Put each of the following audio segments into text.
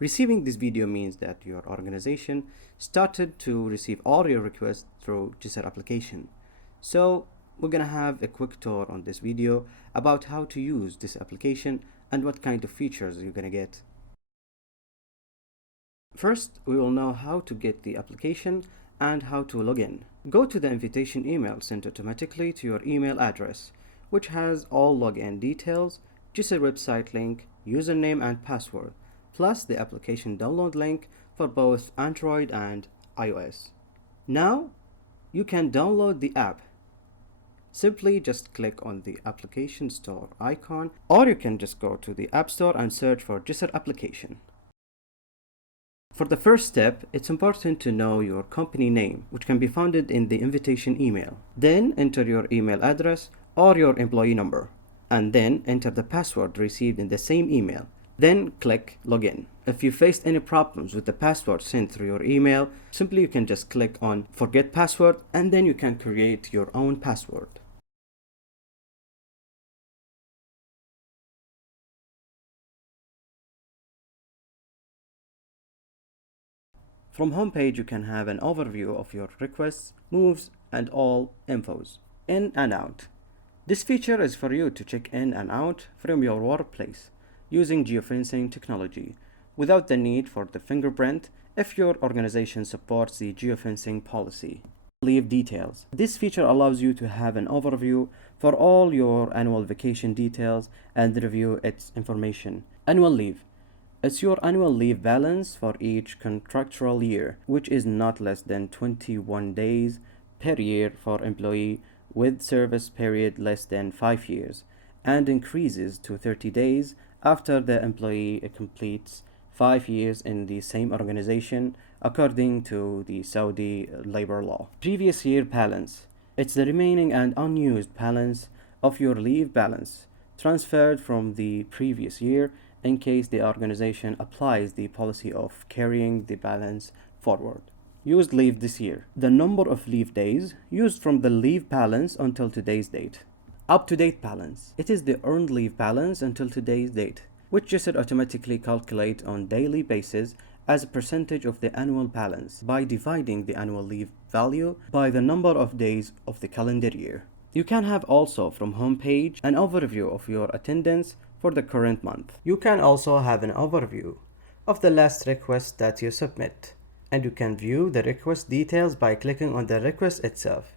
Receiving this video means that your organization started to receive all your requests through GSR application. So we're gonna have a quick tour on this video about how to use this application and what kind of features you're gonna get. First, we will know how to get the application and how to log in. Go to the invitation email sent automatically to your email address, which has all login details, GSR website link, username and password, plus the application download link for both Android and iOS. Now, you can download the app. Simply just click on the application store icon, or you can just go to the App Store and search for GSR application. For the first step, it's important to know your company name, which can be found in the invitation email. Then enter your email address or your employee number, and then enter the password received in the same email. Then click Login. If you faced any problems with the password sent through your email, simply you can just click on Forget Password, and then you can create your own password. From homepage, you can have an overview of your requests, moves, and all infos, in and out. This feature is for you to check in and out from your workplace using geofencing technology without the need for the fingerprint if your organization supports the geofencing policy. Leave details. This feature allows you to have an overview for all your annual vacation details and review its information. Annual leave. It's your annual leave balance for each contractual year, which is not less than 21 days per year for employee with service period less than 5 years, and increases to 30 days after the employee completes 5 years in the same organization, according to the Saudi labor law. Previous year balance. It's the remaining and unused balance of your leave balance transferred from the previous year in case the organization applies the policy of carrying the balance forward. Used leave this year. The number of leave days used from the leave balance until today's date. Up-to-date balance. It is the earned leave balance until today's date, which GSR automatically calculate on daily basis as a percentage of the annual balance by dividing the annual leave value by the number of days of the calendar year. You can have also from homepage an overview of your attendance for the current month. You can also have an overview of the last request that you submit, and you can view the request details by clicking on the request itself,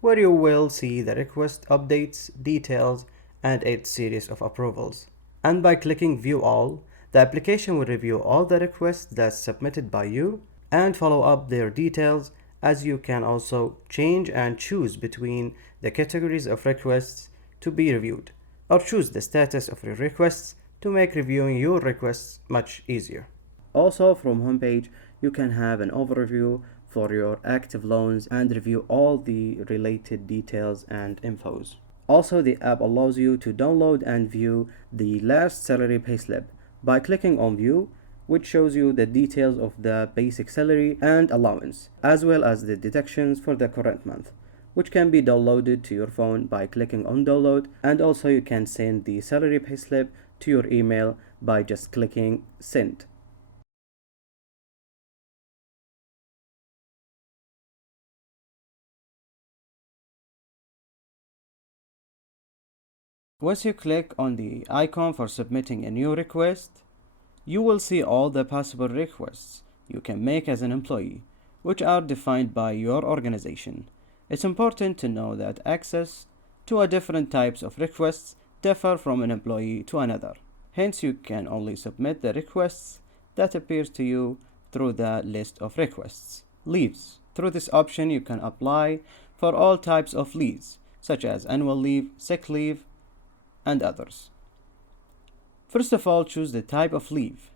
where you will see the request updates, details, and its series of approvals. And by clicking View All, the application will review all the requests that's submitted by you and follow up their details, as you can also change and choose between the categories of requests to be reviewed, or choose the status of your requests to make reviewing your requests much easier. Also from homepage, you can have an overview for your active loans and review all the related details and infos. Also, the app allows you to download and view the last salary payslip by clicking on View, which shows you the details of the basic salary and allowance, as well as the deductions for the current month, which can be downloaded to your phone by clicking on Download, and also you can send the salary payslip to your email by just clicking Send. Once you click on the icon for submitting a new request, you will see all the possible requests you can make as an employee, which are defined by your organization. It's important to know that access to different types of requests differ from an employee to another. Hence, you can only submit the requests that appears to you through the list of requests. Leaves. Through this option, you can apply for all types of leaves, such as annual leave, sick leave, and others. First of all, choose the type of leave,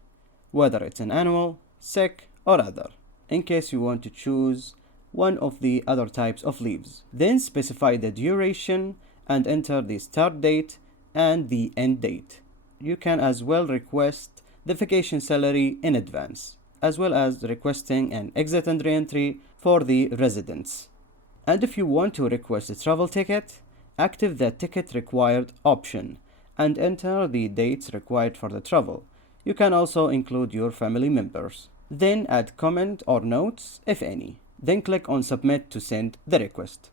whether it's an annual, sick, or other, in case you want to choose one of the other types of leaves. Then specify the duration and enter the start date and the end date. You can as well request the vacation salary in advance, as well as requesting an exit and re-entry for the residents. And if you want to request a travel ticket, active the ticket required option and enter the dates required for the travel. You can also include your family members. Then add comment or notes, if any. Then click on Submit to send the request.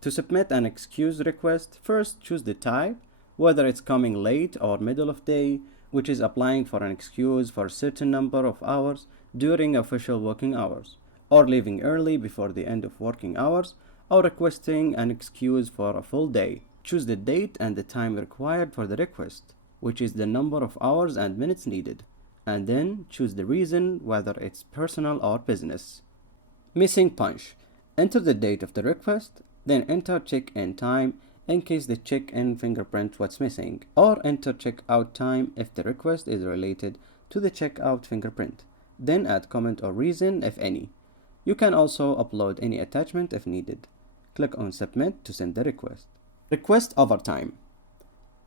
To submit an excuse request, first choose the type, whether it's coming late or middle of day, which is applying for an excuse for a certain number of hours during official working hours, or leaving early before the end of working hours, or requesting an excuse for a full day. Choose the date and the time required for the request, which is the number of hours and minutes needed, and then choose the reason, whether it's personal or business. Missing punch. Enter the date of the request, then enter check-in time in case the check-in fingerprint was missing, or enter check-out time if the request is related to the check-out fingerprint. Then add comment or reason, if any. You can also upload any attachment if needed. Click on Submit to send the request. Request overtime.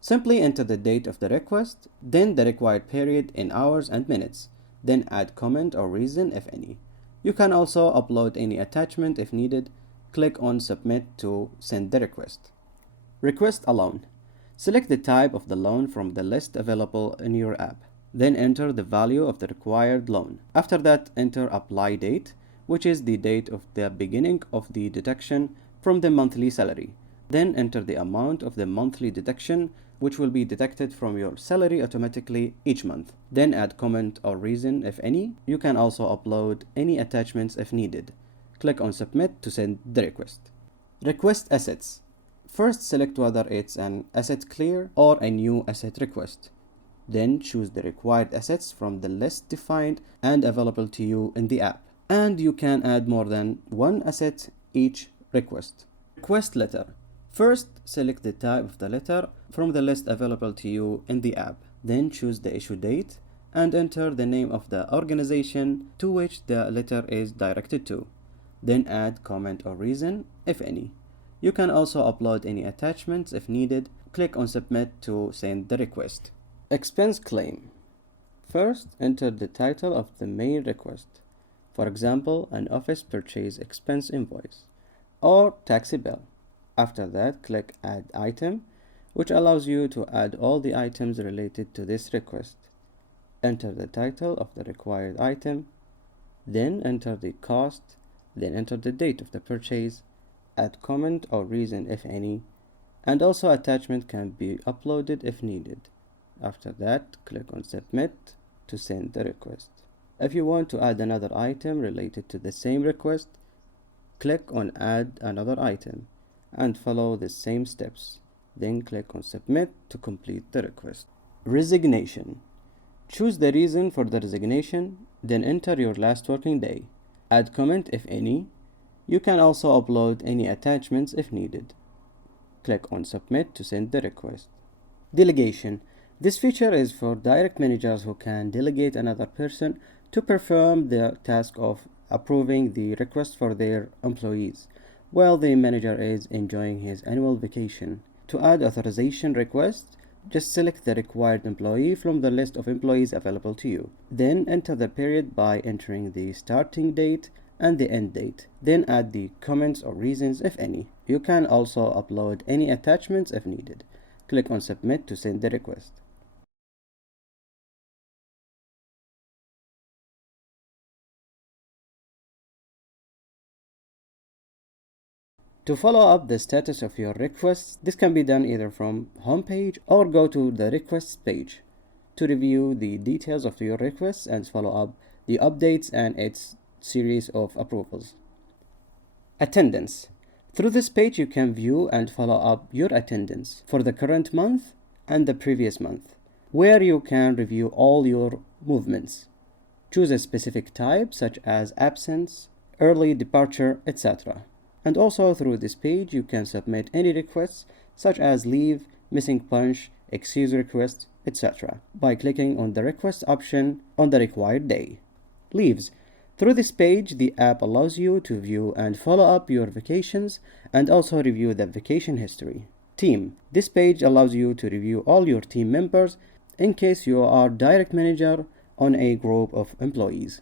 Simply enter the date of the request, then the required period in hours and minutes. Then add comment or reason, if any. You can also upload any attachment if needed. Click on Submit to send the request. Request a loan. Select the type of the loan from the list available in your app. Then enter the value of the required loan. After that, enter apply date, which is the date of the beginning of the deduction from the monthly salary. Then enter the amount of the monthly deduction, which will be deducted from your salary automatically each month. Then add comment or reason, if any. You can also upload any attachments if needed. Click on Submit to send the request. Request assets. First, select whether it's an asset clear or a new asset request. Then choose the required assets from the list defined and available to you in the app. And you can add more than one asset each request. Request letter. First, select the type of the letter from the list available to you in the app. Then choose the issue date and enter the name of the organization to which the letter is directed to. Then add comment or reason, if any. You can also upload any attachments if needed. Click on Submit to send the request. Expense claim. First, enter the title of the main request. For example, an office purchase expense invoice or taxi bill. After that, click Add Item, which allows you to add all the items related to this request. Enter the title of the required item, then enter the cost, then enter the date of the purchase, add comment or reason if any, and also attachment can be uploaded if needed. After that, click on Submit to send the request. If you want to add another item related to the same request, click on Add Another Item and follow the same steps. Then click on Submit to complete the request. Resignation. Choose the reason for the resignation, then enter your last working day. Add comment if any. You can also upload any attachments if needed. Click on Submit to send the request. Delegation. This feature is for direct managers who can delegate another person to perform the task of approving the request for their employees while the manager is enjoying his annual vacation. To add authorization requests, just select the required employee from the list of employees available to you. Then enter the period by entering the starting date and the end date. Then add the comments or reasons if any. You can also upload any attachments if needed. Click on Submit to send the request. To follow up the status of your requests, this can be done either from homepage or go to the requests page to review the details of your requests and follow up the updates and its series of approvals. Attendance. Through this page, you can view and follow up your attendance for the current month and the previous month, where you can review all your movements. Choose a specific type such as absence, early departure, etc. And also through this page, you can submit any requests such as leave, missing punch, excuse request, etc. by clicking on the request option on the required day. Leaves. Through this page, the app allows you to view and follow up your vacations and also review the vacation history. Team. This page allows you to review all your team members in case you are direct manager on a group of employees.